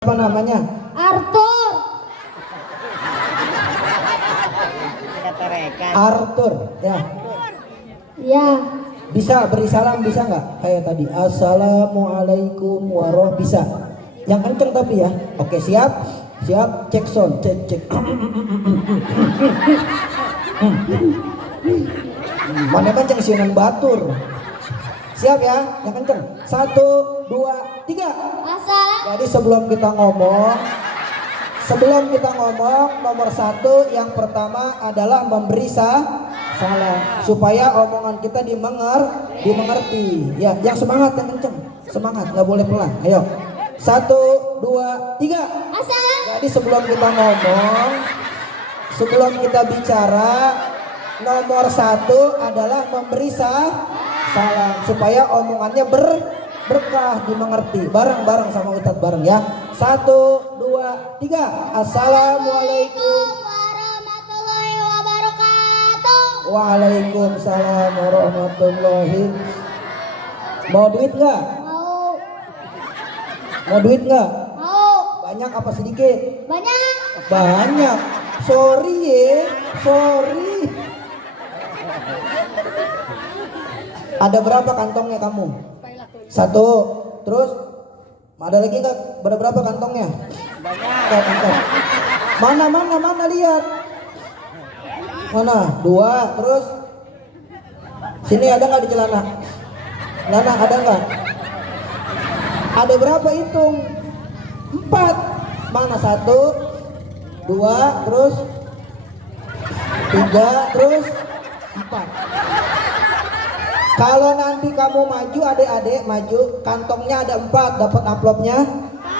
Apa namanya? Arthur. Arthur, ya. Ya. Bisa beri salam, bisa nggak? Kayak tadi, assalamualaikum warahmatullahi, bisa. Yang kenceng tapi ya. Oke, siap, siap. Cek sound, cek. Mana kenceng siunan batur. Siap ya, yang kenceng. 1, 2, 3. Jadi sebelum kita ngomong, nomor 1 yang pertama adalah memberi salam supaya omongan kita dimengerti. Ya, yang semangat, yang kenceng, semangat, nggak boleh pelan. Ayo, 1, 2, 3. Jadi sebelum kita ngomong, sebelum kita bicara, nomor 1 adalah memberi salam supaya omongannya berkah, dimengerti. Bareng-bareng sama Ustadz bareng ya. 1, 2, 3. Assalamualaikum warahmatullahi wabarakatuh. Waalaikumsalam warahmatullahi. Mau duit nggak? Mau. Mau duit nggak? Mau. Banyak apa sedikit? Banyak. Banyak. Sorry ya, sorry. Ada berapa kantongnya kamu? 1. Terus ada lagi nggak? Berapa kantongnya? Banyak. Mana lihat. Mana? 2. Terus sini ada nggak di celana? Celana ada nggak? Ada berapa, hitung? 4. Mana? 1, 2, terus 3, terus 4. Kalau nanti kamu maju, adik-adik maju, kantongnya ada 4, dapat amplopnya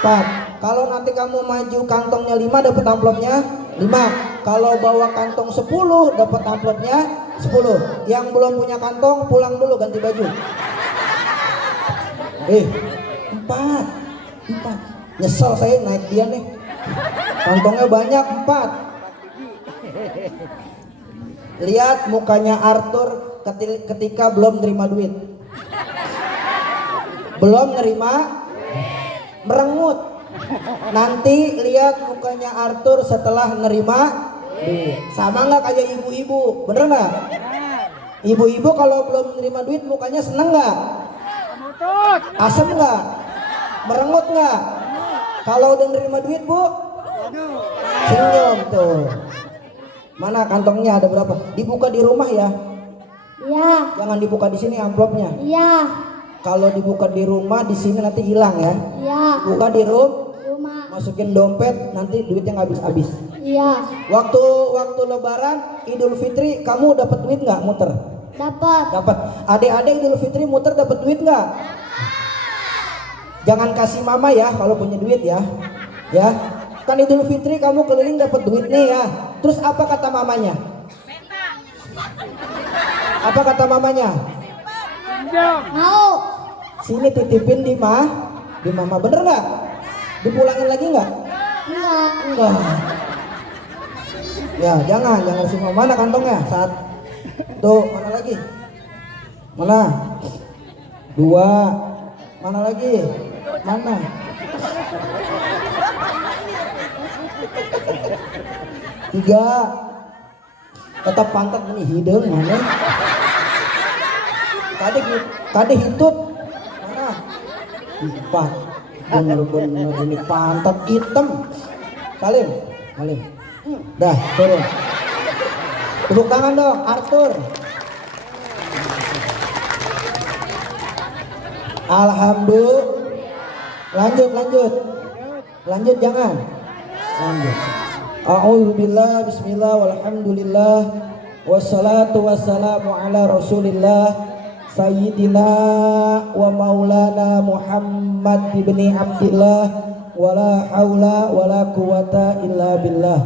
4. Kalau nanti kamu maju, kantongnya 5, dapat amplopnya 5. Kalau bawa kantong 10, dapat amplopnya 10. Yang belum punya kantong, pulang dulu ganti baju. 4. Nyesel saya naik dia nih. Kantongnya banyak, 4. Lihat mukanya Arthur ketika belum nerima duit. Belum nerima, merengut. Nanti lihat mukanya Arthur setelah nerima duit. Sama nggak kayak ibu-ibu? Bener nggak? Ibu-ibu kalau belum nerima duit mukanya seneng nggak? Asem nggak? Merengut nggak? Kalau udah nerima duit, Bu, senyum tuh. Mana kantongnya, ada berapa? Dibuka di rumah ya. Iya. Jangan dibuka di sini amplopnya. Iya. Kalau dibuka di rumah, di sini nanti hilang ya. Iya. Buka di rumah. Masukin dompet, nanti duitnya nggak habis-habis. Iya. Waktu Lebaran, Idul Fitri, kamu dapat duit nggak muter? Dapat. Adik-adik Idul Fitri muter dapat duit nggak? Jangan kasih mama ya kalau punya duit ya. Ya. Kan Idul Fitri kamu keliling dapat duit nih ya. Terus apa kata mamanya? Apa kata mamanya? Mau. Sini titipin di mama, bener nggak? Dipulangin lagi nggak? Enggak. Ya jangan semua. Mana kantongnya? 1. Mana lagi? Mana? 2. Mana lagi? Mana? 3. Tetap pantat ini hidung mana? Tadi hitut mana? 4. Bener-bener ini pantat hitam. Salim. Dah turun. Tepuk tangan dong, Arthur. Alhamdulillah. Lanjut jangan. Lanjut. A'udzubillah, bismillah, walhamdulillah, wassalatu wassalamu ala rasulillah sayyidina wa maulana Muhammad ibni Abdillah, wala haula wala quwata illa billah.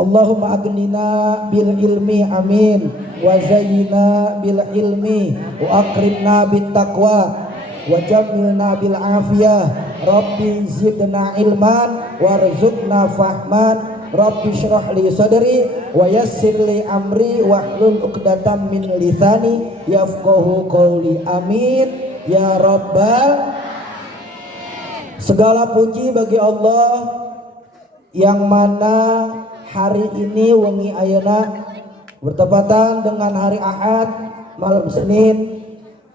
Allahumma aghnina bil ilmi, amin, wa zayyina bil ilmi, wa akrimna bit taqwa, wa jamilna bil afiyah. Rabbi zidna ilman warzuqna fahman. Rabbi syrah li sadri wa yassir li amri wahlul 'uqdatam min lisani yafqahu qawli, amin ya rabbal Segala puji bagi Allah yang mana hari ini wengi ayeuna bertepatan dengan hari Ahad malam Senin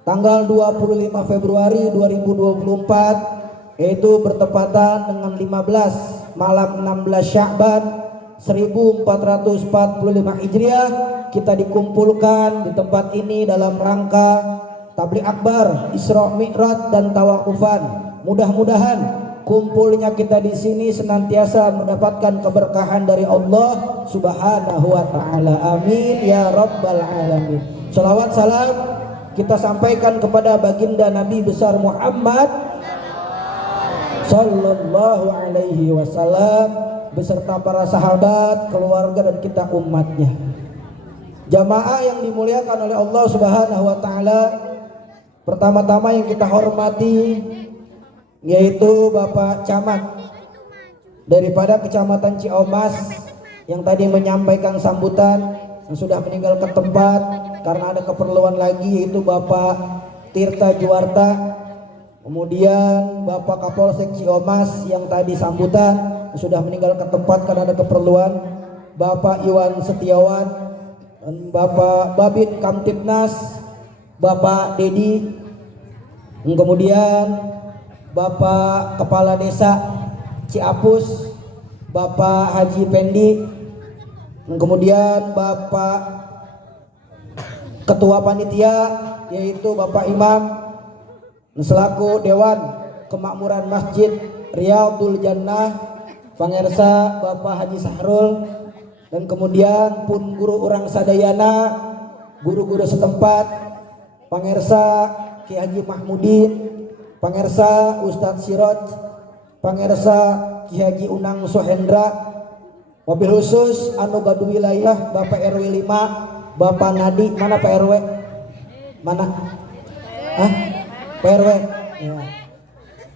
tanggal 25 Februari 2024, yaitu bertepatan dengan 15 malam 16 Sya'ban 1445 Hijriah. Kita dikumpulkan di tempat ini dalam rangka tabligh akbar, Isra Mi'raj dan tawakufan. Mudah-mudahan kumpulnya kita di sini senantiasa mendapatkan keberkahan dari Allah Subhanahu wa taala. Amin ya rabbal alamin. Shalawat salam kita sampaikan kepada baginda Nabi besar Muhammad sallallahu alaihi wasallam beserta para sahabat, keluarga dan kita umatnya. Jamaah yang dimuliakan oleh Allah Subhanahu wa taala, pertama-tama yang kita hormati yaitu Bapak Camat daripada Kecamatan Ciomas yang tadi menyampaikan sambutan, yang sudah meninggalkan tempat karena ada keperluan lagi, yaitu Bapak Tirta Juwarta. Kemudian Bapak Kapolsek Ciomas yang tadi sambutan yang sudah meninggalkan tempat karena ada keperluan, Bapak Iwan Setiawan dan Bapak Babin Kamtibnas, Bapak Dedi, kemudian Bapak Kepala Desa Ciapus, Bapak Haji Pendi, dan kemudian Bapak Ketua Panitia yaitu Bapak Imam selaku Dewan Kemakmuran Masjid Riyadul Jannah, pangersa Bapak Haji Sahrul, dan kemudian pun guru urang sadayana, guru-guru setempat, pangersa Ki Haji Mahmudin, pangersa Ustadz Siroj, pangersa Ki Haji Unang Sohendra, wabil khusus anu gaduh wilayah Bapak RW 5, Bapak Nadi, mana Pak RW? Mana? Hah? Pak RW? Ya.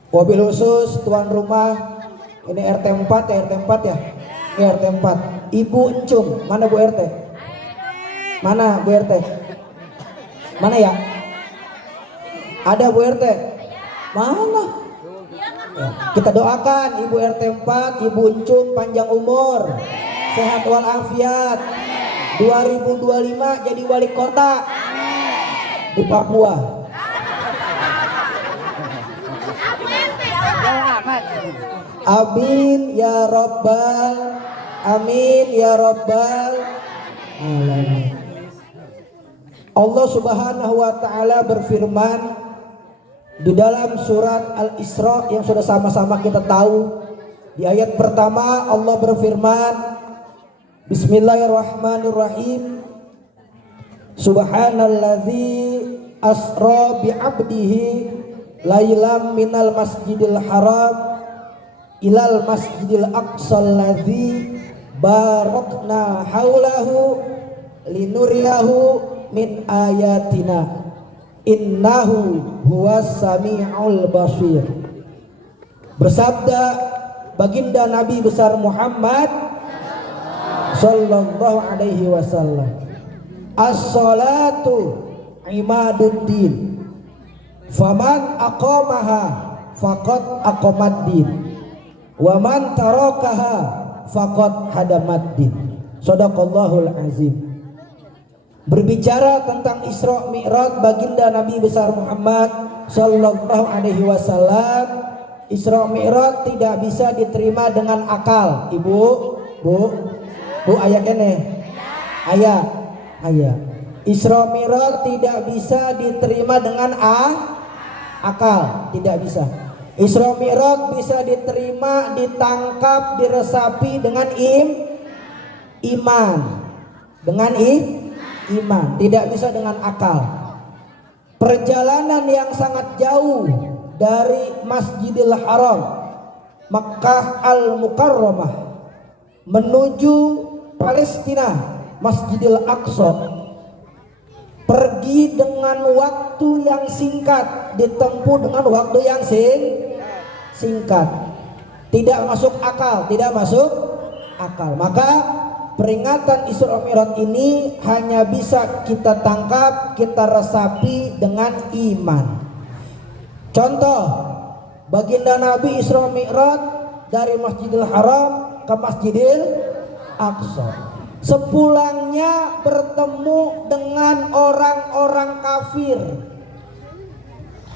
Wabil khusus tuan rumah ini RT 4 ya, RT 4 ya? Ya RT 4. Ibu Encum, mana Bu RT? Mana Bu RT? Mana ya? Ada Bu RT? Mana? Ya, kita doakan Ibu RT 4, Ibu Encum panjang umur, sehat walafiat, 2025 jadi wali kota di Papua. Amin ya rabbal amin ya rabbal alamin. Allah Subhanahu wa taala berfirman di dalam surat Al-Isra yang sudah sama-sama kita tahu. Di ayat pertama Allah berfirman, Bismillahirrahmanirrahim, Subhanalladzi asra bi'abdihi lailam minal masjidil haram ilal masjidil aqsal ladzi barakna haulahu linuriyahu min ayatina innahu huwas sami'ul basir. Bersabda baginda Nabi besar Muhammad sallallahu alaihi wasallam, as-salatu imaduddin faman aqamaha faqad aqamaddin wa man tarakaha faqad hadamaddin. Shadaqallahul azim. Berbicara tentang Isra Mi'raj baginda Nabi besar Muhammad sallallahu alaihi wasallam, Isra Mi'raj tidak bisa diterima dengan akal. Ibu, Bu aya kene? Aya. Isra Mi'raj tidak bisa diterima dengan akal, tidak bisa. Isra Mi'raj bisa diterima, ditangkap, diresapi dengan iman. Dengan iman, tidak bisa dengan akal. Perjalanan yang sangat jauh dari Masjidil Haram Makkah Al-Mukarramah menuju Palestina Masjidil Aqsa pergi dengan waktu yang singkat, ditempuh dengan waktu yang singkat, tidak masuk akal. Maka peringatan Isra Mi'raj ini hanya bisa kita tangkap, kita resapi dengan iman. Contoh, Baginda Nabi Isra Mi'raj dari Masjidil Haram ke Masjidil Aqsa. Sepulangnya bertemu dengan orang-orang kafir.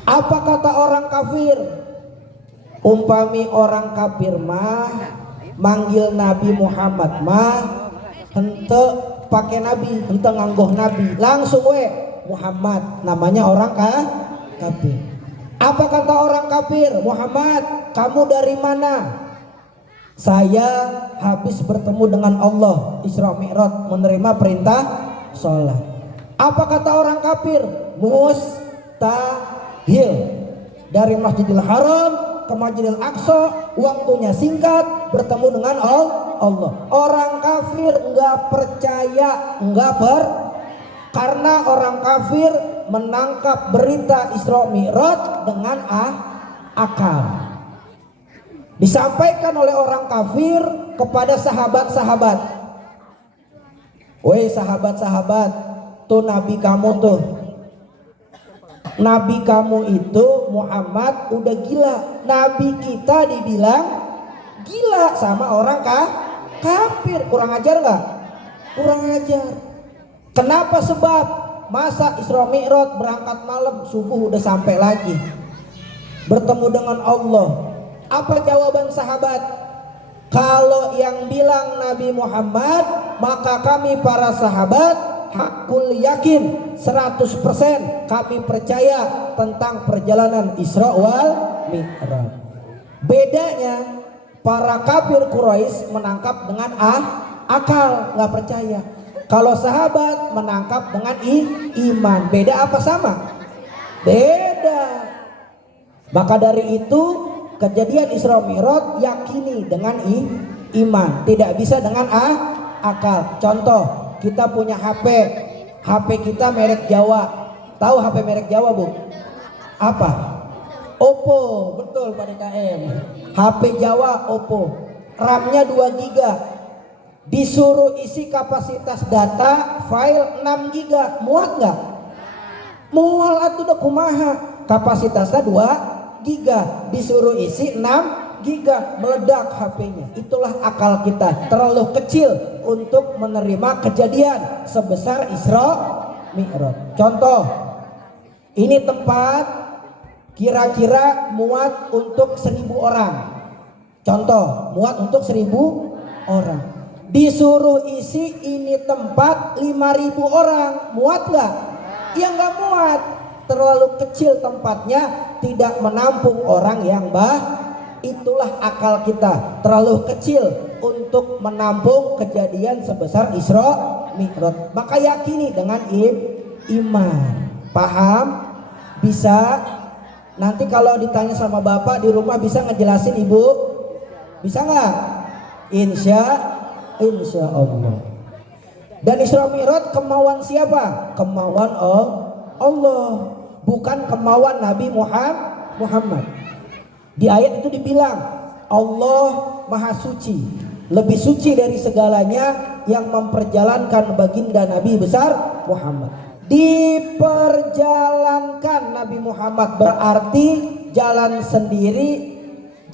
Apa kata orang kafir? Umpami orang kafir mah manggil Nabi Muhammad mah hente pakai Nabi, hente nganggoh Nabi, langsung we Muhammad, namanya orang kafir. Apa kata orang kafir? Muhammad, kamu dari mana? Saya habis bertemu dengan Allah Isra Mi'raj, menerima perintah sholat. Apa kata orang kafir? Mustahil. Dari Masjidil Haram ke Masjidil Aqsa waktunya singkat, bertemu dengan Allah. Orang kafir enggak percaya, karena orang kafir menangkap berita Isra Mi'raj dengan akal. Disampaikan oleh orang kafir kepada sahabat-sahabat. Woi sahabat-sahabat, tuh nabi kamu tuh. Nabi kamu itu Muhammad udah gila. Nabi kita dibilang gila sama orang kafir. Kurang ajar nggak? Kurang ajar. Kenapa? Sebab masa Isra Mi'raj berangkat malam, subuh udah sampai lagi bertemu dengan Allah. Apa jawaban sahabat? Kalau yang bilang Nabi Muhammad, maka kami para sahabat hakul yakin 100% kami percaya tentang perjalanan Isra wal Mi'raj. Bedanya para kafir Quraisy menangkap dengan akal, nggak percaya. Kalau sahabat menangkap dengan iman. Beda apa sama? Beda. Maka dari itu kejadian Isra Mi'raj yakini dengan iman, tidak bisa dengan akal. Contoh, kita punya HP kita merek Jawa. Tahu HP merek Jawa, Bu? Apa? Oppo, betul Pak DKM. HP Jawa Oppo. RAM-nya 2 GB. Disuruh isi kapasitas data file 6 GB. Muat nggak? Mual atuh da kumaha. Kapasitasnya 2 giga, disuruh isi 6 giga, meledak HP-nya. Itulah akal kita, terlalu kecil untuk menerima kejadian sebesar Isra Mi'raj. Contoh, ini tempat kira-kira muat untuk 1000 orang. Contoh, muat untuk 1000 orang. Disuruh isi ini tempat 5000 orang, muat nggak? Ya nggak muat. Terlalu kecil tempatnya, tidak menampung orang yang itulah akal kita, terlalu kecil untuk menampung kejadian sebesar Isra Mi'raj. Maka yakini dengan iman. Paham? Bisa? Nanti kalau ditanya sama bapak di rumah bisa ngejelasin ibu? Bisa nggak? Insya Allah. Dan Isra Mi'raj kemauan siapa? Kemauan Allah, bukan kemauan Nabi Muhammad. Di ayat itu dibilang Allah Maha Suci, lebih suci dari segalanya yang memperjalankan baginda Nabi besar Muhammad. Diperjalankan Nabi Muhammad berarti jalan sendiri,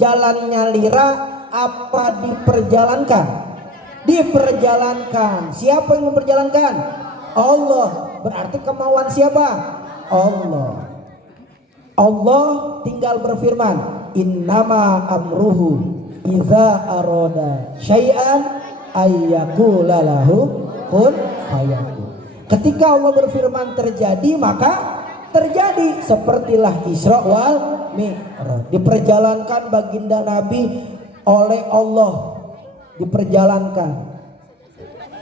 jalannya lira. Apa diperjalankan? Diperjalankan. Siapa yang memperjalankan? Allah. Berarti kemauan siapa? Allah tinggal berfirman, innama amruhu idza arada syai'an ayyaqula lahu kun fayakun. Ketika Allah berfirman terjadi, maka terjadi. Sepertilah Isra wal Mi'raj. Diperjalankan baginda Nabi oleh Allah, diperjalankan.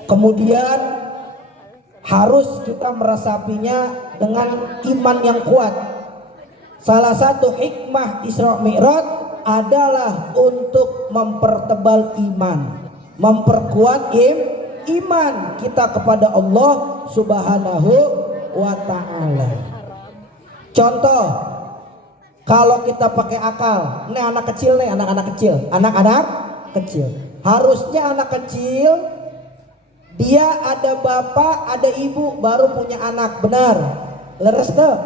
Kemudian harus kita meresapinya dengan iman yang kuat. Salah satu hikmah Isra Mi'raj adalah untuk mempertebal iman, memperkuat iman kita kepada Allah Subhanahu wa ta'ala. Contoh, kalau kita pakai akal, ini anak kecil nih, anak-anak kecil. Harusnya anak kecil dia ada bapak, ada ibu, baru punya anak, benar? Leres tuh?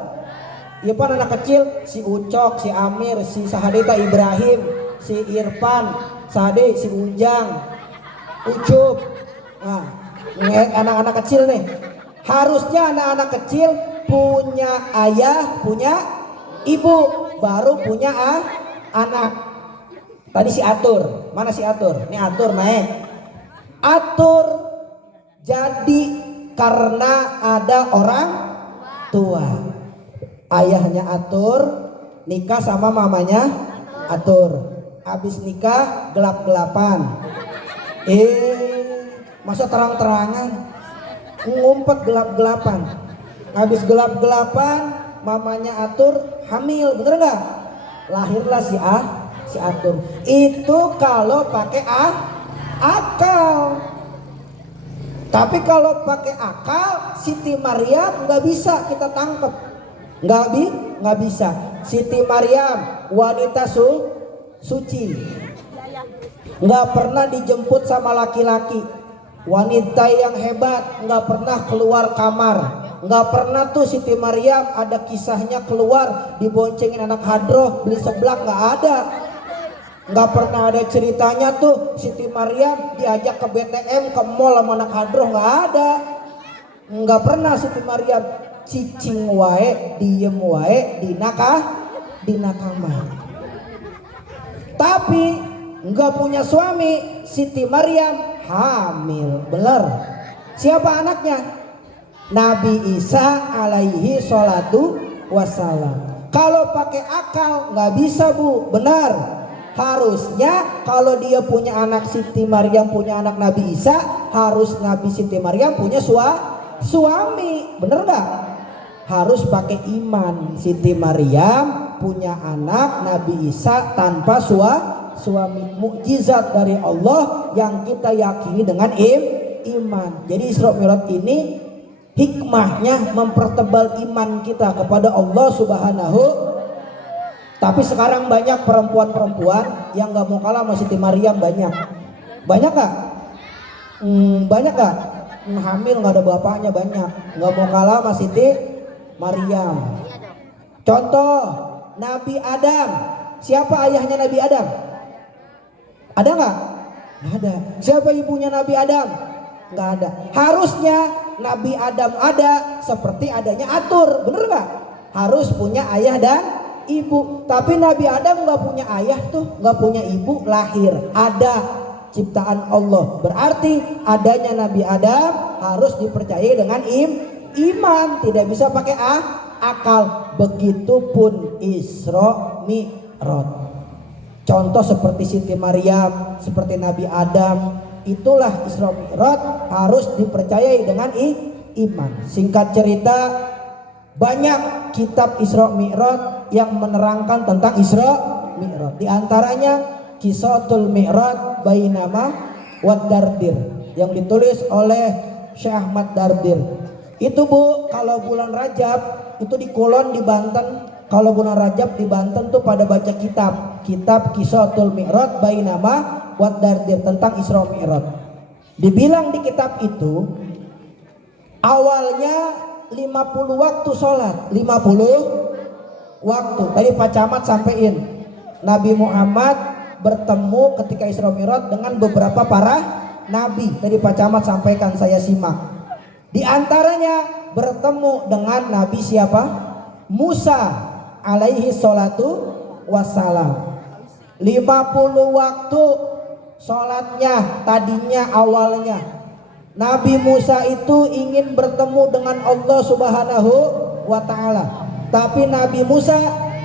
Ya pan anak kecil si Ucok, si Amir, si Sahadeta Ibrahim, si Irfan, Sade, si Ujang, Ucup. Nah, anak-anak kecil nih. Harusnya anak-anak kecil punya ayah, punya ibu, baru punya anak. Tadi si Atur, mana si Atur? Ini Atur naik. Atur jadi karena ada orang tua. Ayahnya Atur nikah sama mamanya Atur. Habis nikah gelap-gelapan. Masa terang-terangan? Ngumpet gelap-gelapan. Habis gelap-gelapan mamanya Atur hamil, bener nggak? Lahirlah si Atur. Itu kalau pakai akal. Tapi kalau pakai akal, Siti Maryam nggak bisa kita tangkap. Nggak bisa. Siti Maryam wanita suci, nggak pernah dijemput sama laki-laki. Wanita yang hebat, nggak pernah keluar kamar. Nggak pernah tuh Siti Maryam ada kisahnya keluar diboncengin anak hadroh beli seblak, nggak ada. Nggak pernah ada ceritanya tuh Siti Maryam diajak ke BTM, ke mall sama anak hadroh, nggak ada. Nggak pernah Siti Maryam. Cicing wae, diem wae, di kamar. Tapi nggak punya suami, Siti Maryam hamil, bener. Siapa anaknya? Nabi Isa alaihi sholatu wassalam. Kalau pakai akal nggak bisa bu, benar. Harusnya kalau dia punya anak Siti Maryam punya anak Nabi Isa, harus Nabi Siti Maryam punya suami, bener nggak? Harus pakai iman. Siti Maryam punya anak Nabi Isa tanpa suami. Mukjizat dari Allah yang kita yakini dengan iman. Jadi Isra Mi'raj ini hikmahnya mempertebal iman kita kepada Allah Subhanahu. Tapi sekarang banyak perempuan-perempuan yang gak mau kalah sama Siti Maryam. Banyak gak? Banyak gak? Hamil gak ada bapaknya, banyak. Gak mau kalah sama Siti Maryam. Contoh Nabi Adam. Siapa ayahnya Nabi Adam? Ada gak? Gak ada. Siapa ibunya Nabi Adam? Gak ada. Harusnya Nabi Adam ada seperti adanya Atur, bener gak? Harus punya ayah dan ibu. Tapi Nabi Adam gak punya ayah tuh, gak punya ibu, lahir. Ada ciptaan Allah. Berarti adanya Nabi Adam harus dipercayai dengan iman, tidak bisa pakai akal. Begitupun Isra Mi'raj. Contoh seperti Siti Maryam, seperti Nabi Adam, itulah Isra Mi'raj harus dipercayai dengan iman. Singkat cerita, banyak kitab Isra Mi'raj yang menerangkan tentang Isra Mi'raj. Di antaranya Qisatul Mi'raj Bainama Wad Dardir yang ditulis oleh Syekh Ahmad Dardir. Itu bu, kalau bulan Rajab itu di Kulon di Banten. Kalau bulan Rajab di Banten tuh pada baca kitab Qisatul Mi'raj Bainama Wad Dardir tentang Isra Mi'raj. Dibilang di kitab itu awalnya 50 waktu sholat, 50 waktu. Tadi Pak Camat sampein Nabi Muhammad bertemu ketika Isra Mi'raj dengan beberapa para nabi. Tadi Pak Camat sampaikan, saya simak. Di antaranya bertemu dengan Nabi siapa? Musa alaihi salatu wassalam. 50 waktu sholatnya tadinya awalnya. Nabi Musa itu ingin bertemu dengan Allah Subhanahu wa ta'ala. Tapi Nabi Musa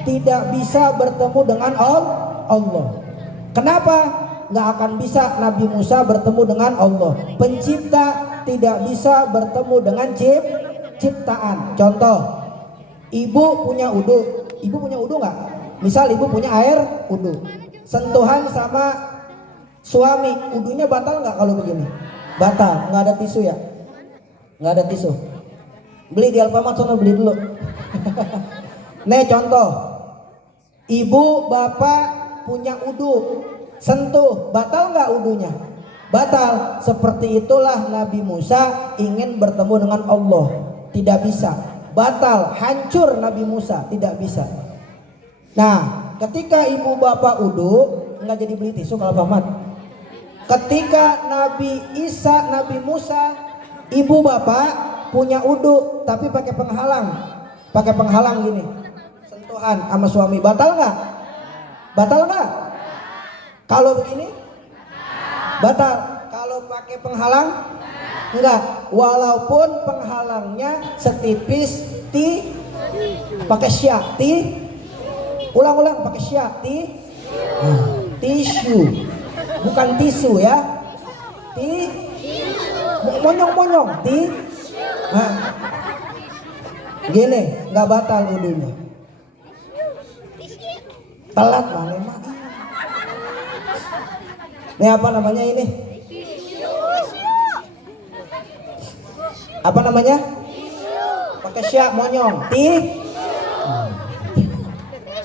tidak bisa bertemu dengan Allah. Kenapa? Nggak akan bisa Nabi Musa bertemu dengan Allah. Pencipta tidak bisa bertemu dengan ciptaan. Contoh, ibu punya uduk. Ibu punya uduk nggak? Misal ibu punya air uduk. Sentuhan sama suami, udunya batal nggak kalau begini? Batal. Nggak ada tisu ya? Nggak ada tisu. Beli di Alfamart sono, beli dulu. Nih contoh, ibu bapak punya uduk, sentuh, batal nggak udunya? Batal. Seperti itulah Nabi Musa ingin bertemu dengan Allah, tidak bisa. batal, hancur Nabi Musa, tidak bisa. Nah, ketika ibu bapak udu, nggak jadi beli tisu kalau pamat. Ketika Nabi Isa, Nabi Musa, ibu bapak punya udu tapi pakai penghalang gini, sentuhan sama suami, batal nggak? Batal nggak? Kalau begini, batal. Kalau pakai penghalang, enggak. Walaupun penghalangnya setipis pakai syak, ulang-ulang pakai syak, tisu, bukan tisu ya, monyong-monyong, nah, gini, nggak batal wudunya. Telat mana mah? Ini apa namanya ini? Apa namanya? Pakai syak, monyong,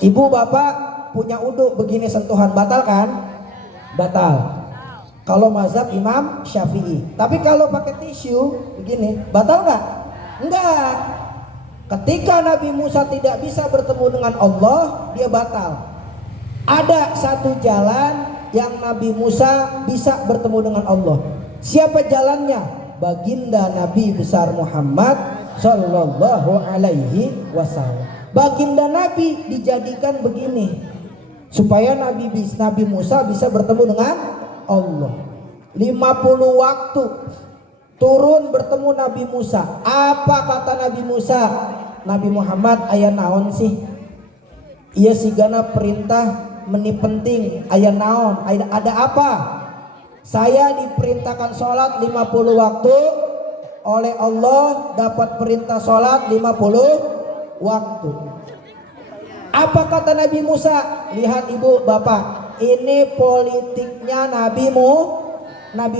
Ibu bapak punya uduk begini sentuhan, batal kan? Batal. Kalau mazhab Imam Syafi'i. Tapi kalau pakai tisu begini, batal nggak? Enggak. Ketika Nabi Musa tidak bisa bertemu dengan Allah, dia batal. Ada satu jalan yang Nabi Musa bisa bertemu dengan Allah. Siapa jalannya? Baginda Nabi besar Muhammad Sallallahu Alaihi Wasallam. Baginda Nabi dijadikan begini supaya Nabi Musa bisa bertemu dengan Allah. 50 waktu turun bertemu Nabi Musa. Apa kata Nabi Musa? Nabi Muhammad aya naon sih? Iya sigana perintah meni penting, aya naon? Ada apa? Saya diperintahkan sholat 50 waktu oleh Allah, dapat perintah sholat 50 waktu. Apa kata Nabi Musa? Lihat ibu bapak, ini politiknya Nabi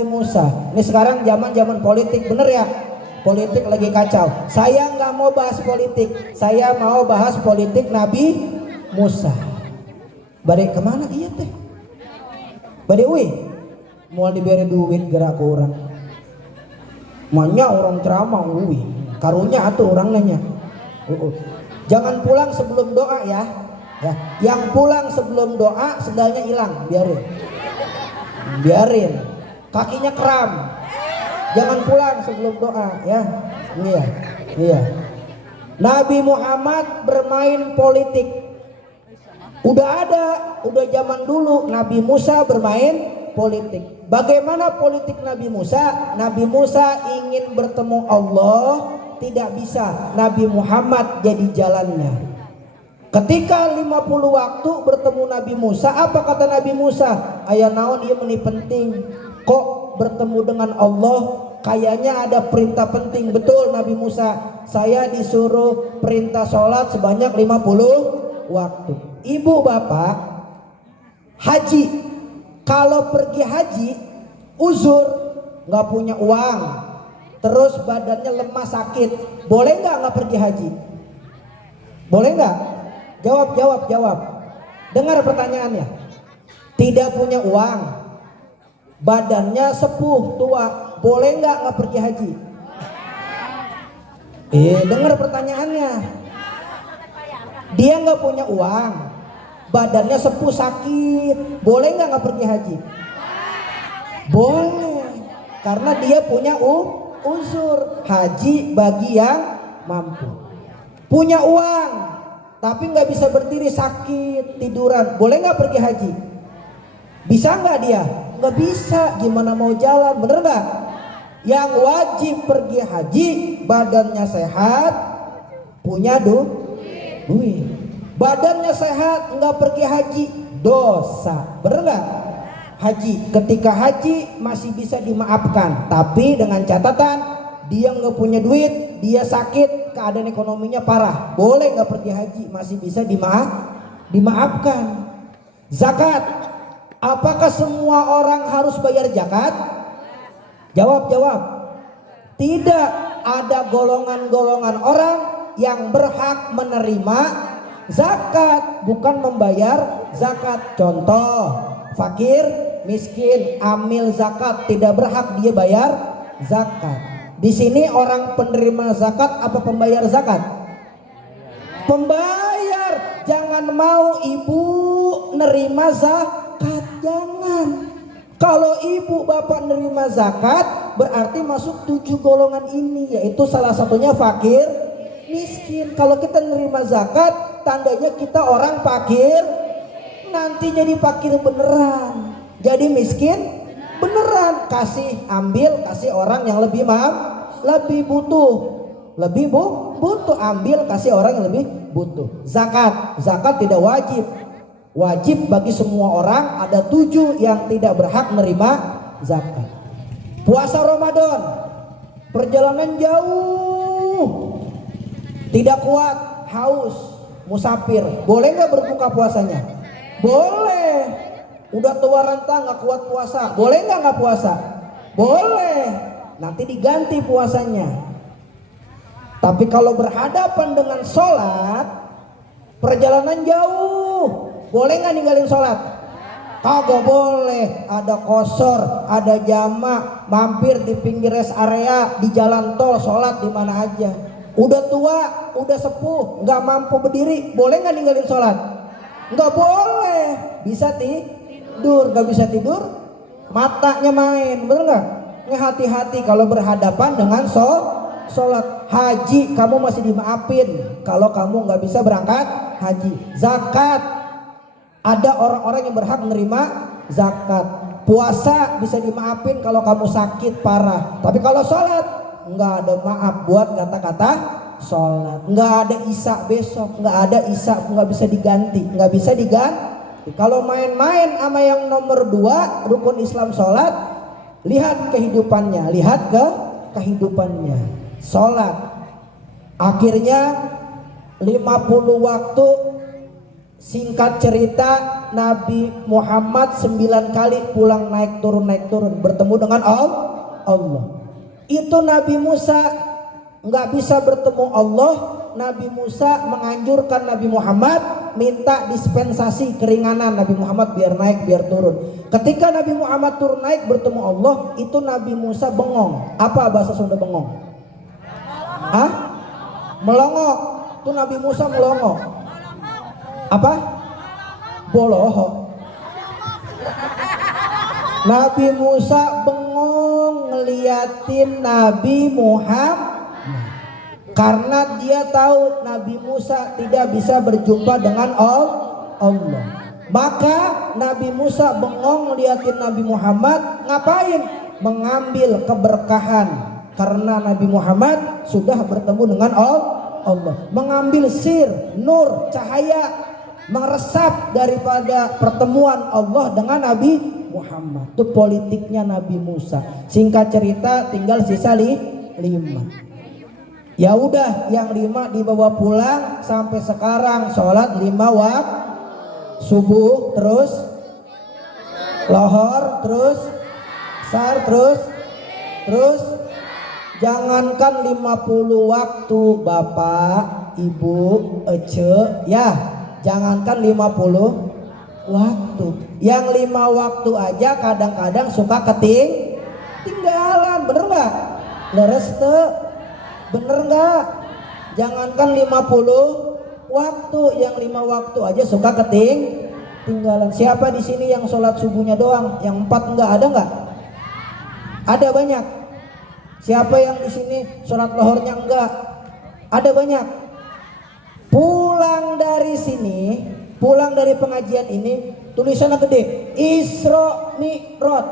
Musa. Ini sekarang zaman politik, bener ya? Politik lagi kacau. Saya nggak mau bahas politik, saya mau bahas politik Nabi Musa. Balik kemana iya teh? Balik mau diberi duit gerak ke orang. Manya orang ceramah karunya atuh orang nanya. Jangan pulang sebelum doa ya. Yang pulang sebelum doa sendalnya hilang, biarin. Kakinya kram. Jangan pulang sebelum doa ya. Iya. Nabi Muhammad bermain politik. Udah zaman dulu Nabi Musa bermain politik. Bagaimana politik Nabi Musa? Nabi Musa ingin bertemu Allah, tidak bisa. Nabi Muhammad jadi jalannya. Ketika 50 waktu bertemu Nabi Musa, apa kata Nabi Musa? Aya naon ieu meuni penting. Kok bertemu dengan Allah kayaknya ada perintah penting. Betul Nabi Musa, saya disuruh perintah sholat sebanyak 50 waktu. Ibu bapak haji, kalau pergi haji uzur, nggak punya uang, terus badannya lemah sakit, boleh nggak pergi haji? Boleh nggak? Jawab. Dengar pertanyaannya. Tidak punya uang, badannya sepuh tua, boleh nggak pergi haji? Dengar pertanyaannya. Dia nggak punya uang, badannya sepuh sakit, boleh nggak pergi haji? Boleh, karena dia punya uzur. Haji bagi yang mampu. Punya uang tapi nggak bisa berdiri, sakit, tiduran, boleh nggak pergi haji? Bisa nggak dia? Nggak bisa. Gimana mau jalan? Bener nggak? Yang wajib pergi haji badannya sehat, punya duit. Badannya sehat nggak pergi haji, dosa. Bener nggak? Haji, ketika haji masih bisa dimaafkan, tapi dengan catatan dia nggak punya duit, dia sakit, keadaan ekonominya parah, boleh nggak pergi haji, masih bisa dimaafkan. Zakat, apakah semua orang harus bayar zakat? Jawab. Tidak, ada golongan-golongan orang yang berhak menerima zakat, bukan membayar zakat. Contoh, fakir, miskin, amil zakat, tidak berhak dia bayar zakat. Di sini orang penerima zakat apa pembayar zakat? pembayar. Jangan mau ibu nerima zakat, jangan. Kalau ibu bapak nerima zakat berarti masuk 7 golongan ini, yaitu salah satunya fakir miskin. Kalau kita nerima zakat tandanya kita orang fakir, nanti jadi fakir beneran, jadi miskin beneran. Kasih ambil, kasih orang yang lebih lebih butuh, butuh, ambil kasih orang yang lebih butuh. Zakat tidak wajib. Wajib bagi semua orang, ada 7 yang tidak berhak menerima zakat. Puasa Ramadan, perjalanan jauh, tidak kuat, haus, musafir, boleh nggak berbuka puasanya? Boleh. Udah tua renta nggak kuat puasa, boleh nggak puasa? Boleh. Nanti diganti puasanya. Tapi kalau berhadapan dengan sholat, perjalanan jauh, boleh nggak ninggalin sholat? Kagak boleh. Ada kosor, ada jamak, mampir di pinggir rest area, di jalan tol, sholat di mana aja. Udah tua, udah sepuh, nggak mampu berdiri, boleh nggak ninggalin sholat? Nggak boleh. Bisa tidur, nggak bisa tidur, matanya main, bener nggak? Hati-hati kalau berhadapan dengan sholat. Haji kamu masih dimaafin kalau kamu nggak bisa berangkat haji. Zakat, ada orang-orang yang berhak menerima zakat. Puasa bisa dimaafin kalau kamu sakit parah. Tapi kalau sholat nggak ada maaf buat kata-kata sholat. Nggak ada isya besok, nggak ada isya, nggak bisa diganti, nggak bisa diganti. Kalau main-main sama yang nomor 2 rukun Islam sholat, lihat kehidupannya, lihat kehidupannya. Sholat akhirnya 50 waktu. Singkat cerita, Nabi Muhammad 9 kali pulang naik turun bertemu dengan Allah. Itu Nabi Musa nggak bisa bertemu Allah. Nabi Musa menganjurkan Nabi Muhammad minta dispensasi keringanan Nabi Muhammad biar naik biar turun. Ketika Nabi Muhammad turun naik bertemu Allah, itu Nabi Musa bengong. Apa bahasa Sunda bengong? Hah? Melongo. Itu Nabi Musa melongo. Apa? Boloho. Nabi Musa bengong ngeliatin Nabi Muhammad karena dia tahu Nabi Musa tidak bisa berjumpa dengan Allah. Maka Nabi Musa bengong ngeliatin Nabi Muhammad, ngapain? Mengambil keberkahan karena Nabi Muhammad sudah bertemu dengan Allah. Mengambil sir, nur, cahaya meresap daripada pertemuan Allah dengan Nabi Muhammad. Itu politiknya Nabi Musa. Singkat cerita tinggal sisa 5. Ya udah, yang 5 dibawa pulang. Sampai sekarang sholat 5 waktu. Subuh terus, lohor terus, asar terus. Jangankan 50 waktu Bapak, Ibu, Ece, ya. Jangankan 50 waktu, yang 5 waktu aja kadang-kadang suka ketinggalan, bener nggak? Leres tuh, bener nggak? Jangankan 50 waktu, yang 5 waktu aja suka ketinggalan. Siapa di sini yang sholat subuhnya doang, yang 4 nggak? Ada nggak? Ada banyak. Siapa yang di sini sholat lohornya enggak? Ada banyak. Pulang dari sini, pulang dari pengajian ini, tulisannya gede, Isra Mi'raj.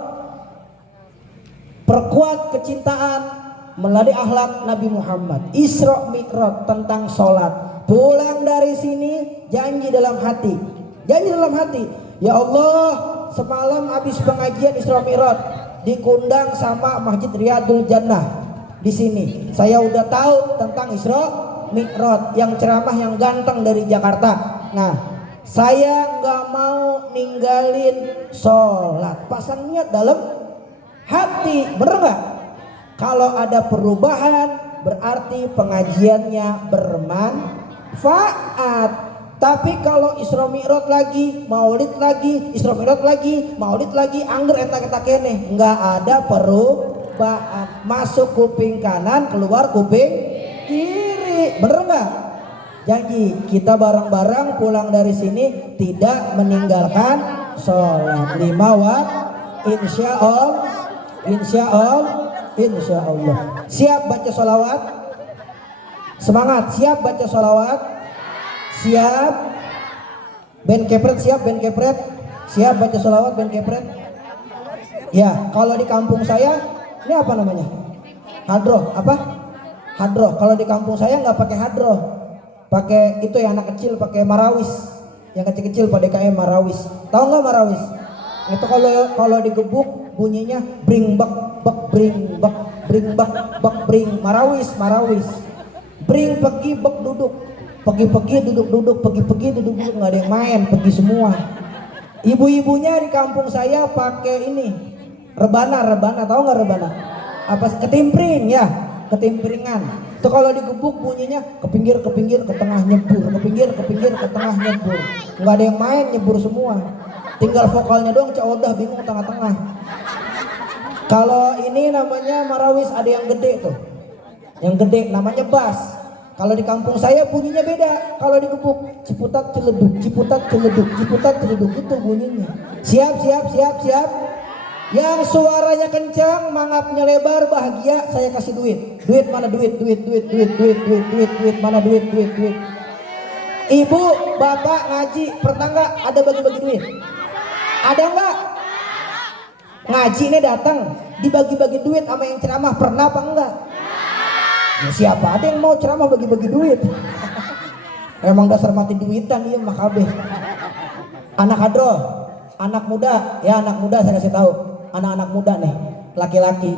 Perkuat kecintaan melalui akhlak Nabi Muhammad. Isra Mi'raj tentang sholat. Pulang dari sini, janji dalam hati, ya Allah, semalam habis pengajian Isra Mi'raj dikundang sama Masjid Riyadul Jannah di sini. Saya udah tahu tentang Isra Mi'raj, yang ceramah yang ganteng dari Jakarta. Nah, saya nggak mau ninggalin sholat. Pasang niat dalam hati, bener nggak? Kalau ada perubahan berarti pengajiannya bermanfaat. Tapi kalau Isra Mi'raj lagi, Maulid lagi, Isra Mi'raj lagi, Maulid lagi, angger etak-etak kene, nggak ada perubahan. Masuk kuping kanan, keluar kuping kiri, bener nggak? Janji kita bareng-bareng pulang dari sini tidak meninggalkan sholat 5 waktu. Insya Allah. Siap baca sholawat? Semangat. Siap baca sholawat? Siap. Ben kepret siap, ben kepret. Siap baca sholawat, ben kepret. Ya, kalau di kampung saya ini apa namanya? Hadroh, apa? Hadroh. Kalau di kampung saya nggak pakai hadroh, pakai itu ya anak kecil pakai marawis. Yang kecil-kecil pada DKM marawis. Tahu nggak marawis? Itu kalau digebuk bunyinya bring bak bak bring bak bring marawis. Bring pergi bak duduk. Pergi duduk nggak ada yang main, pergi semua. Ibu-ibunya di kampung saya pakai ini rebana, tahu nggak rebana? Apa ketimpring ya, ketimpringan. Itu kalau digebuk bunyinya ke pinggir ke tengah nyebur, ke pinggir ke tengah nyebur. Nggak ada yang main, nyebur semua. Tinggal vokalnya doang, udah bingung tengah-tengah. Kalau ini namanya marawis ada yang gede tuh, yang gede namanya bass. Kalau di kampung saya bunyinya beda. Kalau digebuk ciputat celeduk itu bunyinya. Siap. Yang suaranya kencang, mangapnya lebar, bahagia, saya kasih duit. Duit mana duit? Mana duit? Ibu, bapak ngaji, pertangga ada bagi-bagi duit? Ada enggak? Ngaji ini datang dibagi-bagi duit sama yang ceramah, pernah apa enggak? Ya, siapa ada yang mau ceramah bagi-bagi duit? Emang dasar mati duitan iya mah kabeh. Anak hadroh, anak muda, ya anak muda saya kasih tahu. Anak-anak muda nih, laki-laki.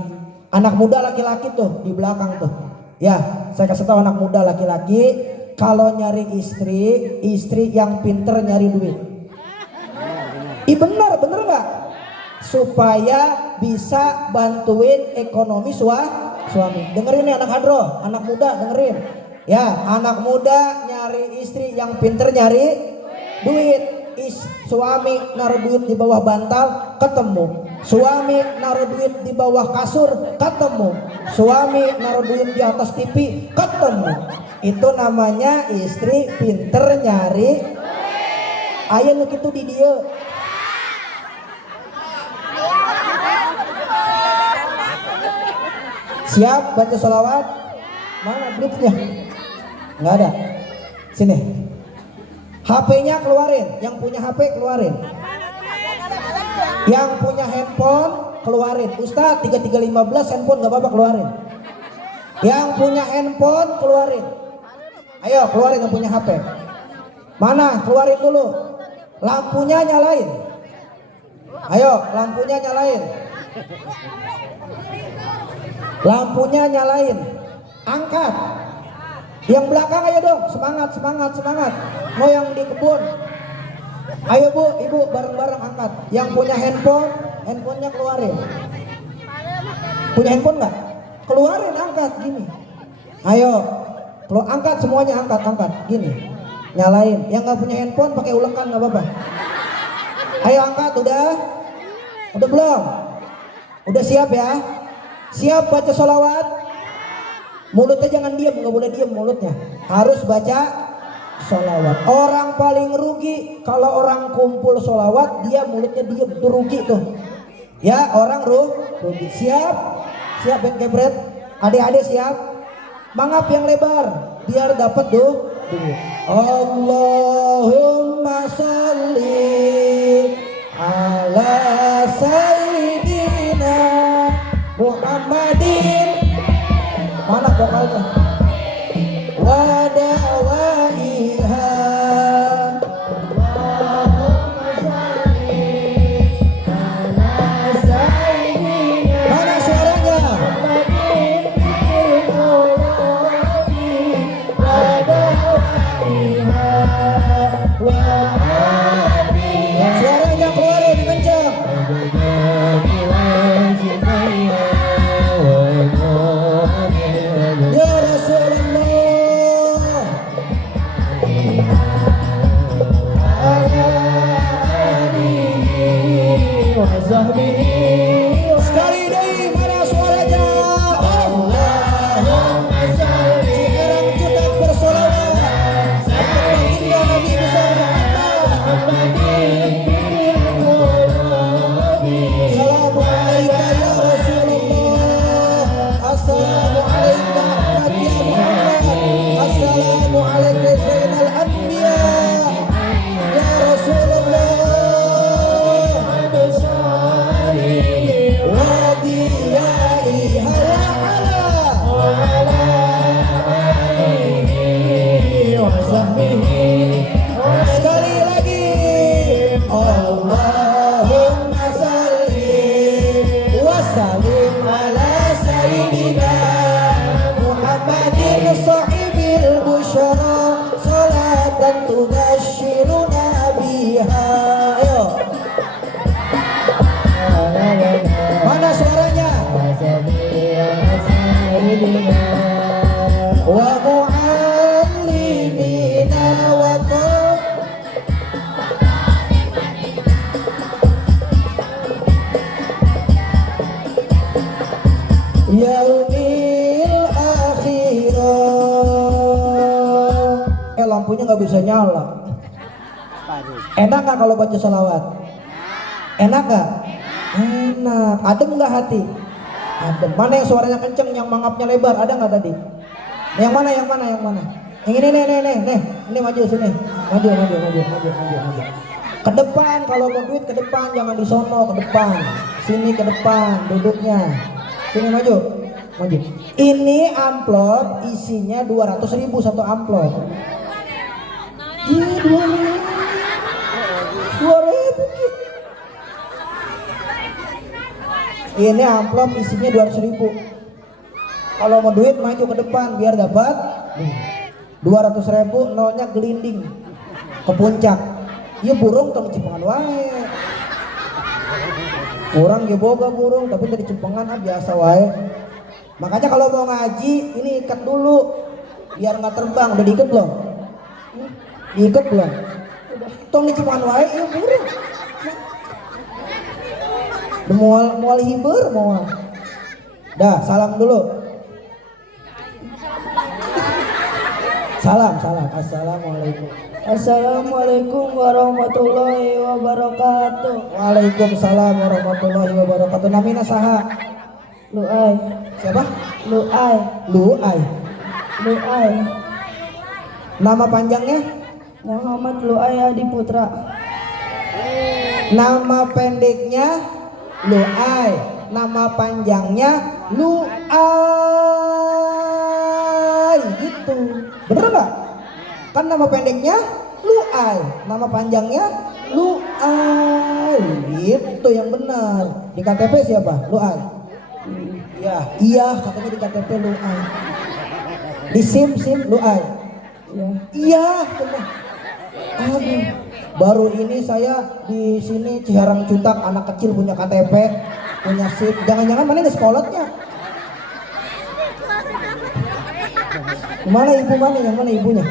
Anak muda laki-laki tuh di belakang tuh. Ya, saya kasih tahu anak muda laki-laki, kalau nyari istri yang pinter nyari duit. Bener nggak? Supaya bisa bantuin ekonomi suami. Dengerin nih anak hadroh, anak muda dengerin. Ya, anak muda nyari istri yang pinter nyari duit. Suami naruh duit di bawah bantal ketemu. Suami naruh duit di bawah kasur ketemu. Suami naruh duit di atas TV ketemu. Itu namanya istri pinter nyari. Ayo nu kitu di dia. Siap baca sholawat? Mana blipnya? Nggak ada. Sini. HP-nya keluarin. Yang punya HP keluarin. Yang punya handphone keluarin. Ustaz 3315 handphone nggak apa-apa keluarin. Yang punya handphone keluarin. Ayo keluarin yang punya HP. Mana? Keluarin dulu. Lampunya nyalain. Ayo lampunya nyalain. Lampunya nyalain. Angkat. Yang belakang ayo dong. Semangat. Mau yang di kebun. Ayo bu, ibu bareng-bareng angkat. Yang punya handphonenya keluarin. Punya handphone nggak? Keluarin angkat gini. Ayo, angkat semuanya angkat gini. Nyalain. Yang nggak punya handphone pakai ulekan nggak apa-apa. Ayo angkat udah belum? Udah siap ya? Siap baca sholawat? Mulutnya jangan diam, nggak boleh diam mulutnya. Harus baca sholawat. Orang paling rugi kalau orang kumpul sholawat dia mulutnya diam, itu rugi tuh. Ya orang rugi. Siap yang kebret. Adik-adik siap. Mangap yang lebar biar dapat duit. Allahumma sholli ala sayyidina Muhammadin. Mana vokalnya? Wadawaiha. Mana suaranya? Suaranya keluarin kencang. Ya Rasulullah. salim ala sayyidina Muhammadin sahibil busyara salatan tubasyiruna biha. Ayo. Mana suaranya? Wa mu'allimina wa yaumil akhirah. Lampunya nggak bisa nyala. Enak nggak kalau baca salawat? Enak nggak? Enak. Adem nggak hati? Adem. Mana yang suaranya kenceng, yang mangapnya lebar? Ada nggak tadi? Yang mana? Yang mana? Yang ini maju sini. Maju. Ke depan, kalau mau duit ke depan, jangan di sono, ke depan. Sini ke depan duduknya. Sini maju. Ini amplop isinya 200.000 satu amplop. Ih, 2.000. Ini amplop isinya 200.000. Kalau mau duit maju ke depan biar dapat 200.000, nolnya gelinding ke puncak. Iya burung tong Cipengan wae. Orang ge boga burung tapi dari Cipengan biasa wae. Makanya kalau mau ngaji ini ikat dulu biar nggak terbang. Udah diikat belum? Diikat belum? Tong di Cipengan wae iya burung. Mual hiber mual. Dah salam dulu. Salam. Assalamualaikum. Assalamualaikum warahmatullahi wabarakatuh. Waalaikumsalam warahmatullahi wabarakatuh. Namina saha? Luai. Siapa? Luai. Nama panjangnya? Muhammad Luai Adi Putra. Nama pendeknya Luai. Nama panjangnya Luai. Gitu. Bener nggak? Kan nama pendeknya Luai, nama panjangnya Luai. Gitu yang benar. Di KTP siapa? Luai. Iya katanya di KTP Luai. Di SIM Luai. Iya benar. Aduh. Baru ini saya di sini Ciharang Cutak, anak kecil punya KTP, punya SIM. Jangan-jangan mana ada sekolotnya? Mana ibu mana? Yang mana ibunya?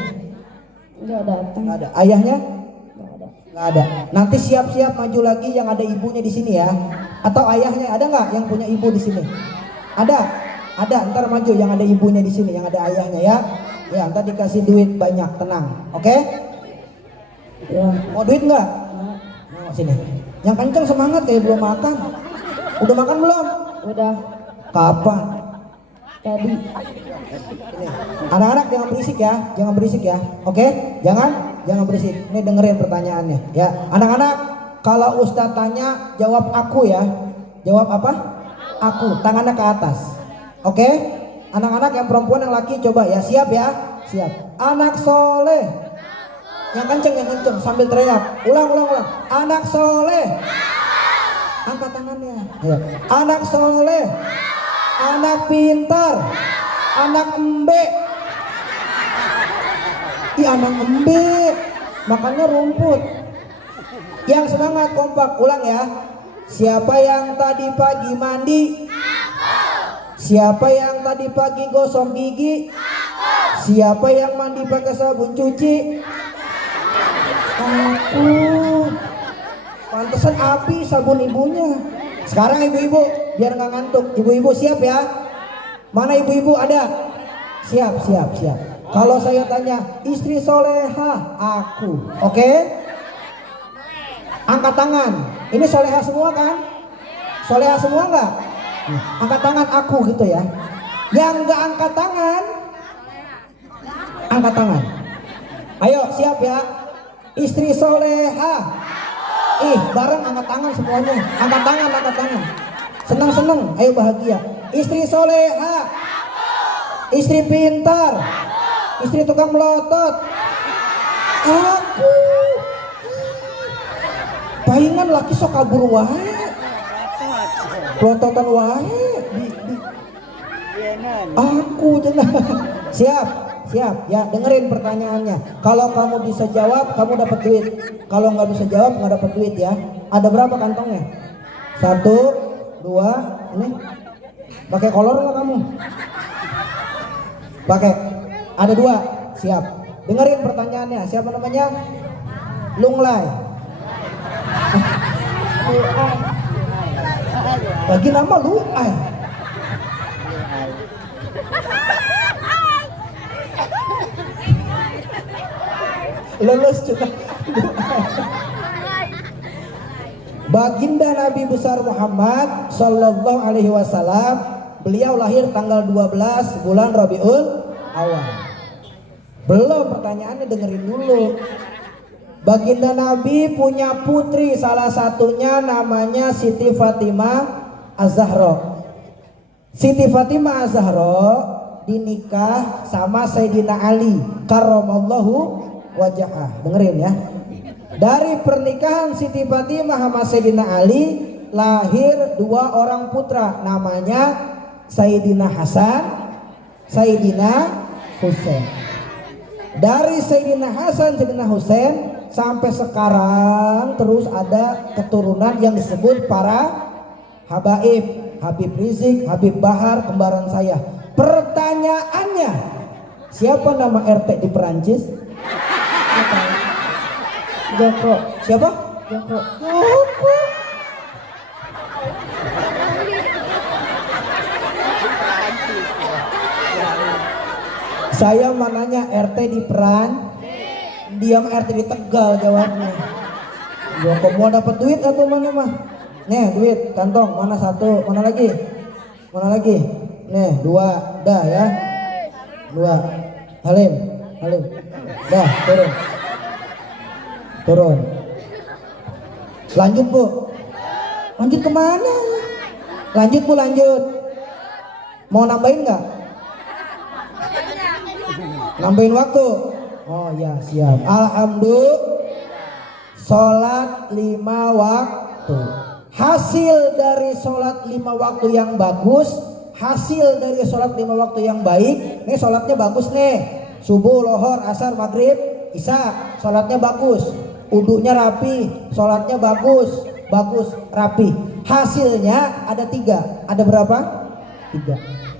Enggak datang. Nggak ada. Ayahnya? Enggak Nggak ada. ada. Nanti siap-siap maju lagi yang ada ibunya di sini ya. Atau ayahnya ada nggak yang punya ibu di sini? Ada. Ntar maju yang ada ibunya di sini, yang ada ayahnya ya. Ya, ntar dikasih duit banyak, tenang. Oke? Ya. Mau duit nggak? Nah, sini. Yang kenceng semangat kayak belum makan. Udah makan belum? Udah. Kapan? Tadi. Anak-anak jangan berisik ya, oke? Jangan berisik. Ini dengerin pertanyaannya, ya. Anak-anak, kalau Ustadz tanya jawab aku ya. Jawab apa? Aku. Tangannya ke atas, oke? Anak-anak yang perempuan yang laki coba ya, siap ya? Siap. Anak soleh. Yang kenceng sambil teriak. Ulang. Anak soleh. Angkat tangannya. Ya. Anak soleh. Anak pintar, anak embe. Anak embe, makannya rumput. Yang semangat kompak, ulang ya. Siapa yang tadi pagi mandi? Siapa yang tadi pagi gosok gigi? Siapa yang mandi pakai sabun cuci? Aku. Pantesan api sabun ibunya. Sekarang ibu-ibu biar nggak ngantuk. Ibu-ibu siap ya? Mana ibu-ibu ada? Siap. Kalau saya tanya istri soleha, aku. Oke? Angkat tangan. Ini soleha semua kan? Soleha semua nggak? Angkat tangan aku gitu ya. Yang nggak angkat tangan, angkat tangan. Ayo siap ya? Istri soleha. Bareng angkat tangan semuanya. Angkat tangan. Senang. Ayo bahagia. Istri soleha. Istri pintar. Istri tukang melotot. Aku. Palingan laki sok kabur wae. Pelototan wae di aku jenah. Siap, siap. Ya, dengerin pertanyaannya. Kalau kamu bisa jawab, kamu dapat duit. Kalau nggak bisa jawab, nggak dapat duit ya. Ada berapa kantongnya? 1, 2, ini. Pakai kolor nggak kamu? Pakai. Ada 2. Siap. Dengerin pertanyaannya. Siapa namanya? Lunglai. Bagi nama Luai. Lulus juga. Baginda Nabi besar Muhammad Sallallahu Alaihi Wasallam, beliau lahir tanggal 12 bulan Rabiul Awal. Belum, pertanyaannya dengerin dulu. Baginda Nabi punya putri, salah satunya namanya Siti Fatimah Az-Zahra. Siti Fatimah Az-Zahra dinikah sama Sayyidina Ali karramallahu wajhah. Dengerin ya. Dari pernikahan Siti Fatimah sama Sayyidina Ali lahir 2 orang putra, namanya Sayyidina Hasan, Sayyidina Husain. Dari Sayyidina Hasan, Sayyidina Husain sampai sekarang terus ada keturunan yang disebut para habaib, Habib Rizik, Habib Bahar, kembaran saya. Pertanyaannya, siapa nama RT di Perancis? Joko. Siapa? Joko. Joko. Saya mananya RT di Peran, dia mah RT di Tegal jawabnya. Joko mau dapat duit atau mana mah? Nih duit, kantong mana 1, mana lagi? Mana lagi? Nih 2, dah ya. 2. Halim, Halim. Dah, turun. Turun. Lanjut Bu. Lanjut kemana? Lanjut Bu, lanjut. Mau nambahin nggak? Nambahin waktu. Oh ya, siap. Alhamdulillah. Sholat 5 waktu. Hasil dari sholat 5 waktu yang bagus, hasil dari sholat 5 waktu yang baik. Nih sholatnya bagus nih. Subuh, lohor, asar, maghrib, isya. Sholatnya bagus. Udunya rapi, sholatnya bagus, rapi. Hasilnya ada 3. Ada berapa? 3.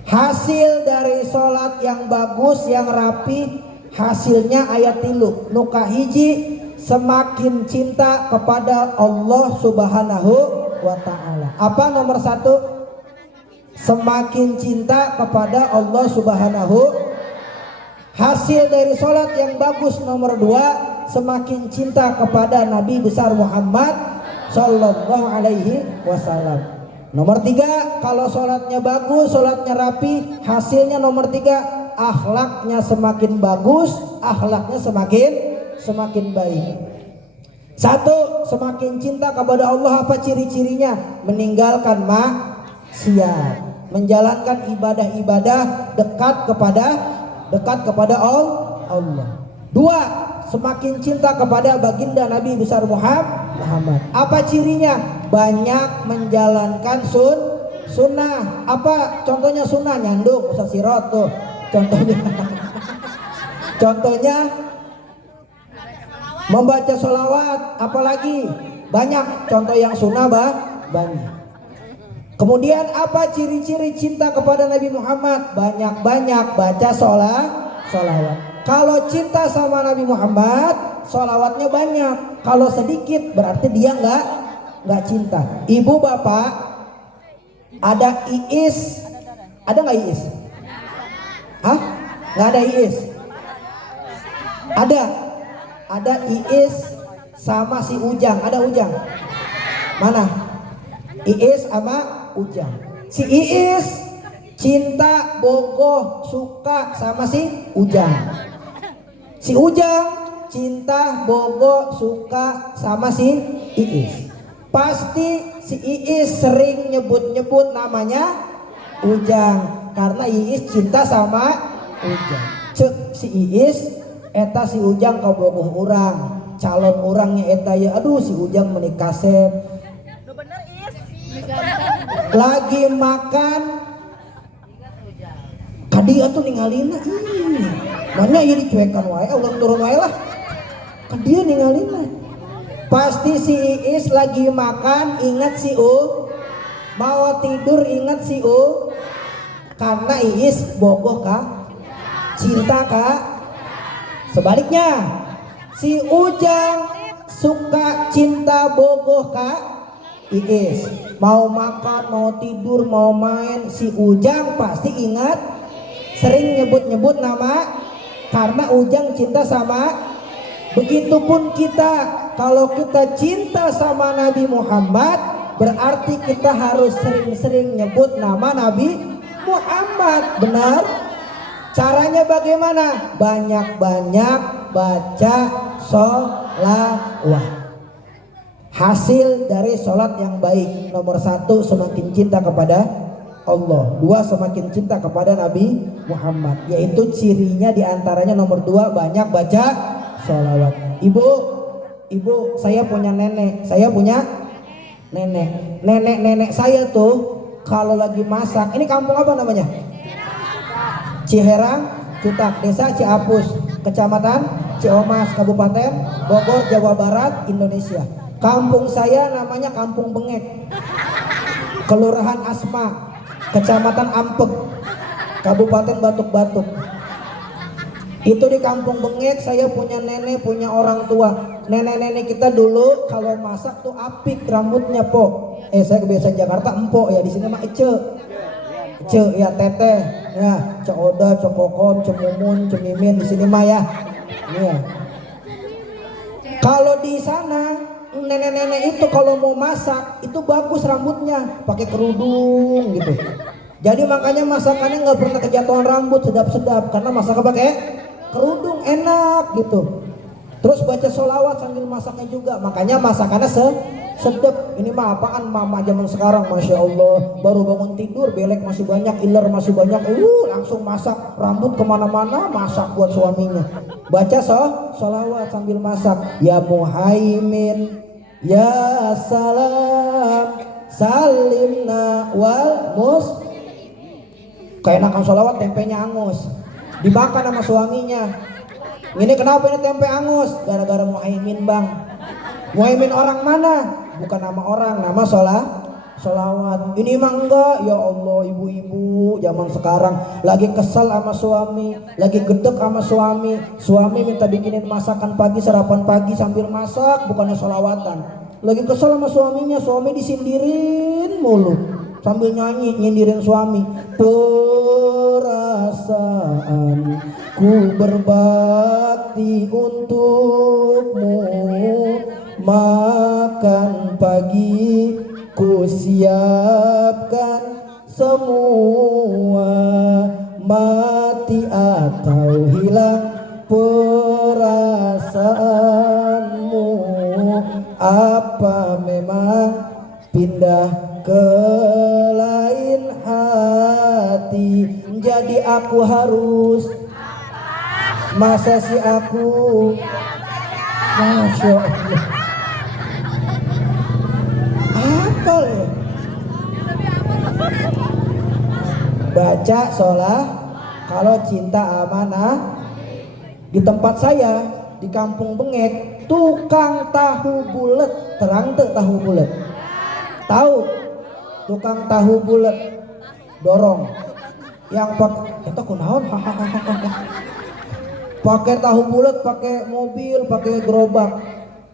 Hasil dari sholat yang bagus, yang rapi, hasilnya ayat 3. Nuka hiji, semakin cinta kepada Allah Subhanahu wa Ta'ala. Apa nomor 1? Semakin cinta kepada Allah Subhanahu. Hasil dari sholat yang bagus nomor 2, semakin cinta kepada Nabi besar Muhammad Sallallahu Alaihi Wasallam. Nomor 3, kalau sholatnya bagus, sholatnya rapi, hasilnya nomor 3, akhlaknya semakin bagus, akhlaknya semakin baik. 1, semakin cinta kepada Allah. Apa ciri-cirinya? Meninggalkan maksiat, menjalankan ibadah-ibadah dekat kepada Allah. 2, semakin cinta kepada baginda Nabi besar Muhammad. Apa cirinya? Banyak menjalankan sunnah. Apa contohnya sunnah? Nyandung Ustaz Sirot tuh contohnya. Contohnya membaca sholawat. Apalagi banyak contoh yang sunnah banyak. Kemudian apa ciri-ciri cinta kepada Nabi Muhammad? Banyak-banyak baca sholawat. Kalau cinta sama Nabi Muhammad, sholawatnya banyak. Kalau sedikit berarti dia nggak cinta. Ibu bapak, ada Iis, ada nggak Iis? Hah? Nggak ada Iis? Ada Iis sama si Ujang. Ada Ujang? Mana? Iis sama Ujang. Si Iis cinta, bogoh, suka sama si Ujang. Si Ujang cinta, bogoh, suka sama si Iis. Pasti si Iis sering nyebut-nyebut namanya Ujang karena Iis cinta sama Ujang. Cek si Iis eta si Ujang kabogoh urang, calon urangnya eta ya. Aduh si Ujang menikah sep. Bener Is. lagi makan kadia tuh ninggalina mana ya dicuekan wae ulang turun wae lah kadia ninggalina pasti si Iis lagi makan ingat si U mau tidur ingat si U karena Iis bogoh kak cinta kak sebaliknya si Ujang suka cinta bogoh kak Iis mau makan mau tidur mau main si Ujang pasti ingat sering nyebut-nyebut nama karena Ujang cinta sama begitupun kita kalau kita cinta sama Nabi Muhammad berarti kita harus sering-sering nyebut nama Nabi Muhammad benar caranya bagaimana banyak-banyak baca sholawat hasil dari sholat yang baik nomor 1 semakin cinta kepada Allah 2 semakin cinta kepada Nabi Muhammad yaitu cirinya diantaranya nomor 2 banyak baca sholawat ibu saya punya nenek nenek saya tuh kalau lagi masak ini kampung apa namanya Ciherang Cutak desa Ciapus kecamatan Ciomas Kabupaten Bogor Jawa Barat Indonesia kampung saya namanya Kampung Bengek Kelurahan Asma Kecamatan Ampeg Kabupaten Batuk-Batuk itu di Kampung Bengek saya punya nenek punya orang tua nenek-nenek kita dulu kalau masak tuh apik rambutnya po saya kebiasaan Jakarta empok ya di sini mah ece ya teteh ya Cok Oda Cok Kokom Cok Mumun Cok Mimin di sini mah ya kalau di sana nenek-nenek itu kalau mau masak itu bagus rambutnya pakai kerudung gitu jadi makanya masakannya nggak pernah kejatuhan rambut sedap-sedap karena masaknya pakai kerudung enak gitu terus baca sholawat sambil masaknya juga makanya masakannya sedap ini mah apaan mama zaman sekarang Masya Allah baru bangun tidur belek masih banyak iler masih banyak langsung masak rambut kemana-mana masak buat suaminya baca sholawat sambil masak ya Muhaimin ya salam salimna wal mus keenakan sholawat tempenya angus dimakan sama suaminya ini kenapa ini tempe angus gara-gara Muhaimin bang Muhaimin orang mana bukan nama orang nama sholawat ini mah enggak ya Allah ibu-ibu zaman sekarang lagi kesel sama suami lagi gedek sama suami minta bikinin masakan pagi sarapan pagi sambil masak bukannya sholawatan lagi kesel sama suaminya suami disindirin mulu sambil nyanyi nyindirin suami perasaan ku berbakti untukmu makan pagi ku siapkan semua mati atau hilang perasaanmu apa memang pindah ke lain hati jadi aku harus masa si aku Masya Allah apa ya baca sholat kalau cinta amanah di tempat saya di Kampung Bengek tukang tahu bulet terang tuh tahu bulet tahu tukang tahu bulet dorong yang pakai itu kunaon pakai tahu bulet pakai mobil pakai gerobak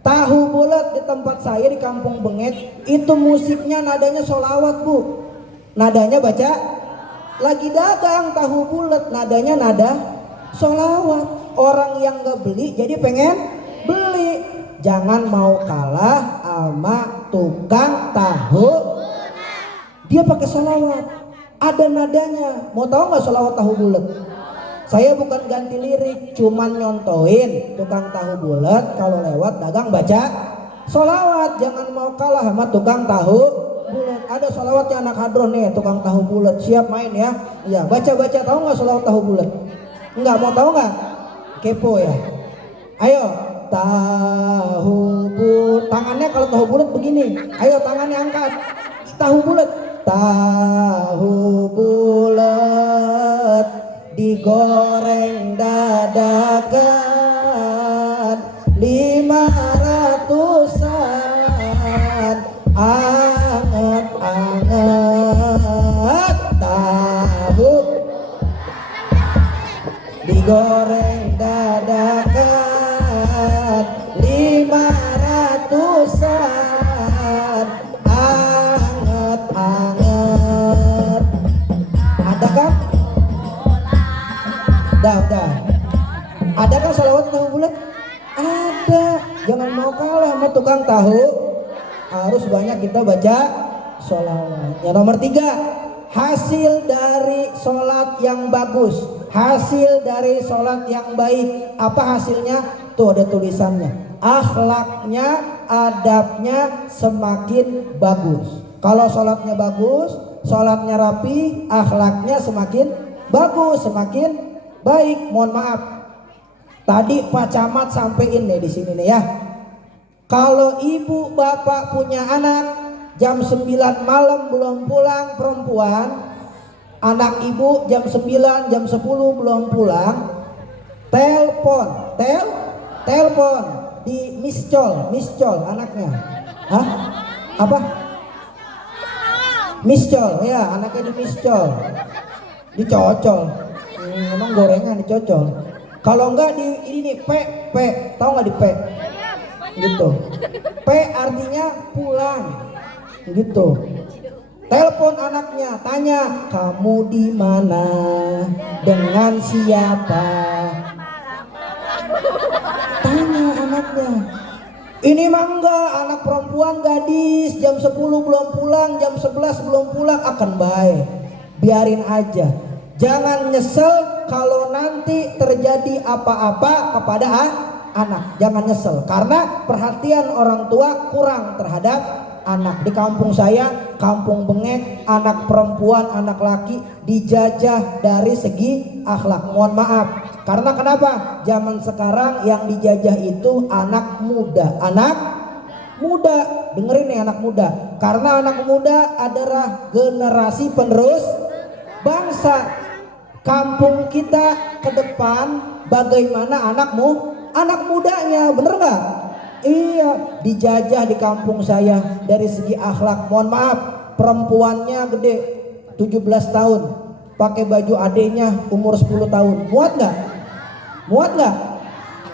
tahu bulet di tempat saya di Kampung Bengek itu musiknya nadanya sholawat bu nadanya baca lagi dagang tahu bulet nadanya nada sholawat orang yang gak beli jadi pengen beli jangan mau kalah sama tukang tahu dia pakai sholawat ada nadanya mau tahu nggak sholawat tahu bulat saya bukan ganti lirik cuman nyontoin tukang tahu bulat kalau lewat dagang baca sholawat jangan mau kalah sama tukang tahu bulat ada sholawatnya anak hadron nih tukang tahu bulat siap main ya ya baca tahu nggak sholawat tahu bulat nggak mau tahu nggak kepo ya ayo tahu bulat tangannya kalau tahu bulat begini ayo tangannya angkat tahu bulat tahu bulat digoreng dadakan 500-an anget-anget tahu digoreng dadakan 500-an anget-anget. Ada kan? Udah. Ada kan salawat tahu bulat? Ada. Jangan mau kalah sama tukang tahu. Harus banyak kita baca sholawat. Yang nomor 3, hasil dari sholat yang bagus, hasil dari sholat yang baik. Apa hasilnya? Tuh ada tulisannya. Akhlaknya, adabnya semakin bagus. Kalau sholatnya bagus, sholatnya rapi, akhlaknya semakin bagus, semakin baik. Mohon maaf, tadi Pak Camat sampein nih di sini nih ya. Kalau ibu bapak punya anak jam 9 malam belum pulang perempuan, anak ibu jam 9, jam 10 belum pulang, telepon di miss call anaknya. Hah? Apa? Miss call, ya anaknya di miss call, dicocol. Memang gorengan dicocol. Kalau enggak di ini nih P, tahu nggak di P? Gitu. P artinya pulang. Gitu. Telepon anaknya, tanya kamu di mana, dengan siapa. Tanya anaknya. Ini mah enggak, anak perempuan gadis jam 10 belum pulang, jam 11 belum pulang, akan baik. Biarin aja. Jangan nyesel kalau nanti terjadi apa-apa kepada anak. Jangan nyesel karena perhatian orang tua kurang terhadap anak. Di kampung saya, kampung Bengek, anak perempuan, anak laki dijajah dari segi akhlak. Mohon maaf. Karena kenapa? Zaman sekarang yang dijajah itu anak muda. Anak muda. Dengerin nih anak muda. Karena anak muda adalah generasi penerus bangsa. Kampung kita ke depan bagaimana anak mudanya, bener nggak? Iya, dijajah di kampung saya dari segi akhlak. Mohon maaf, perempuannya gede 17 tahun, pakai baju adeknya umur 10 tahun. Muat nggak?